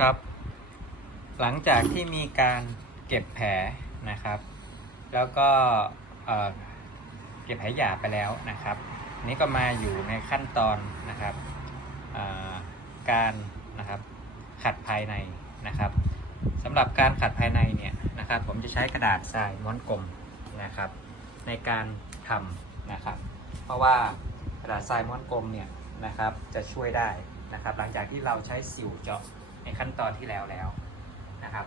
ครับ หลังจากที่มีการเก็บแผลนะครับ แล้วก็เก็บแผลหยาไปแล้วนะครับ นี้ก็มาอยู่ในขั้นตอนนะครับการนะครับขัดภายในนะครับสำหรับการขัดภายในเนี่ยนะครับ ผมจะใช้กระดาษทรายม้วนกลมนะครับ ในการทำนะครับ เพราะว่ากระดาษทรายม้วนกลมเนี่ยนะครับจะช่วยได้นะครับ หลังจากที่เราใช้สิวเจาะ ขั้นตอนที่แล้วแล้วนะครับ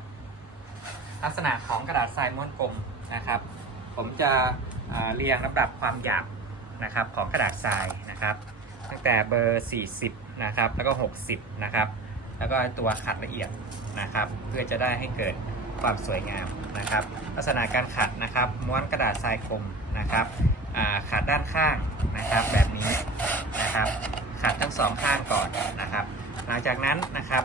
ลักษณะของกระดาษทรายม้วนกลมนะครับ ผมจะเรียงลำดับความหยาบนะครับของกระดาษทรายนะครับ ตั้งแต่เบอร์ 40 นะครับ แล้วก็ 60 นะครับ แล้วก็ตัวขัดละเอียดนะครับ เพื่อจะได้ให้เกิดความสวยงามนะครับ ลักษณะการขัดนะครับ ม้วนกระดาษทรายคมนะครับขัดด้านข้างนะครับแบบนี้นะครับ ขัดทั้งสองข้างก่อนนะครับ หลังจากนั้นนะครับ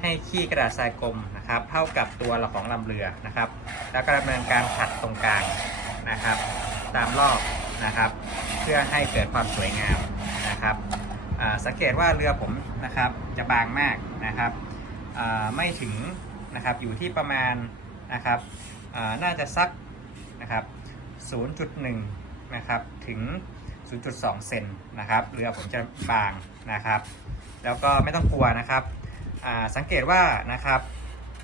ให้ขี้กระดาษทรายกลมนะครับ เท่ากับตัวของลำเรือนะครับ แล้วก็ดำเนินการขัดตรงกลางนะครับ ตามรอบนะครับ เพื่อให้เกิดความสวยงามนะครับสังเกตว่าเรือผมนะครับจะบางมากนะครับไม่ถึงนะครับอยู่ที่ประมาณนะครับน่าจะสักนะครับ 0.1 นะครับถึง 0.2 เซนนะครับเรือผมจะบางนะครับ แล้วก็ไม่ต้องกลัวนะครับ สังเกตว่านะครับ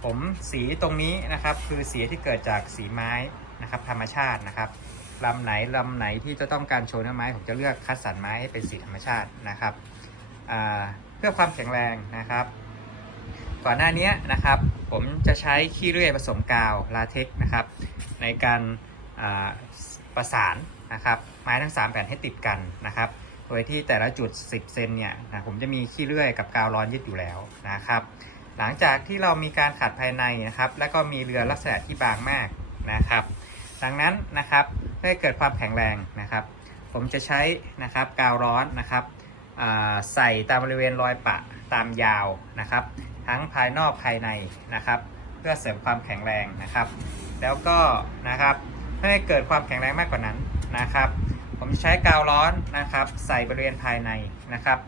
ผมสีตรงนี้นะครับ คือสีที่เกิดจากสีไม้นะครับ ธรรมชาตินะครับลำไหนลำไหนที่จะต้องการโชว์เนื้อไม้ผมจะเลือกคัดสรรไม้ให้เป็นสีธรรมชาตินะครับเพื่อความแข็งแรงนะครับ ก่อนหน้านี้นะครับ ผมจะใช้ขี้เลื่อยผสมกาวลาเท็กนะครับ ในการประสานนะครับ ไม้ทั้ง 3 แผ่นให้ติดกันนะครับ ดยที่แต่ละจุด 10 เซนเนี่ยนะผมจะมีขี้เลื่อยกับกาวร้อนยึดอยู่แล้วนะครับ หลังจากที่เรามีการขัดภายในนะครับ แล้วก็มีเรือลักษณะที่บางมากนะครับ ดังนั้นนะครับเพื่อให้เกิดความแข็งแรงนะครับ ผมจะใช้นะครับกาวร้อนนะครับใส่ตามบริเวณรอยปะตามยาวนะครับ ทั้งภายนอกภายในนะครับ เพื่อเสริมความแข็งแรงนะครับ แล้วก็นะครับเพื่อให้เกิดความแข็งแรงมากกว่านั้นนะครับ ผมจะใช้กาวร้อนนะครับ ใส่บริเวณภายในนะครับ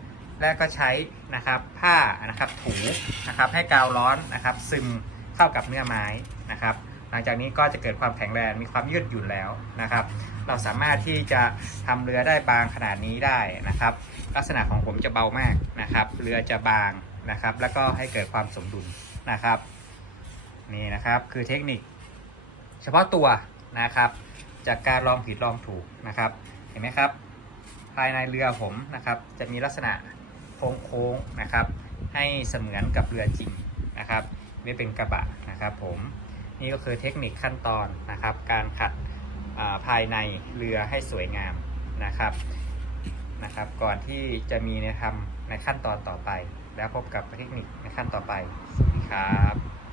แล้วก็ใช้นะครับผ้านะครับถูนะครับให้กาวร้อนนะครับซึมเข้ากับเนื้อไม้นะครับ หลังจากนี้ก็จะเกิดความแข็งแรงมีความยืดหยุ่นแล้วนะครับ เราสามารถที่จะทำเรือได้บางขนาดนี้ได้นะครับ ลักษณะของผมจะเบามากนะครับ เรือจะบางนะครับ แล้วก็ให้เกิดความสมดุลนะครับนี่นะครับคือเทคนิค เฉพาะตัวนะครับ จากการลองผิดลองถูกนะครับ ห็นไหมครับ ภายในเรือผมนะครับ จะมีลักษณะโค้งๆนะครับ ให้เสมือนกับเรือจริงนะครับ ไม่เป็นกระบะนะครับ ผมนี่ก็คือเทคนิคขั้นตอนนะครับ การขัดาภายในเรือให้สวยงามนะครับนะครับ ก่อนที่จะมีในทำในขั้นตอนต่อไป แล้วพบกับเทคนิคในขั้นต่อไปสวัสดีครับ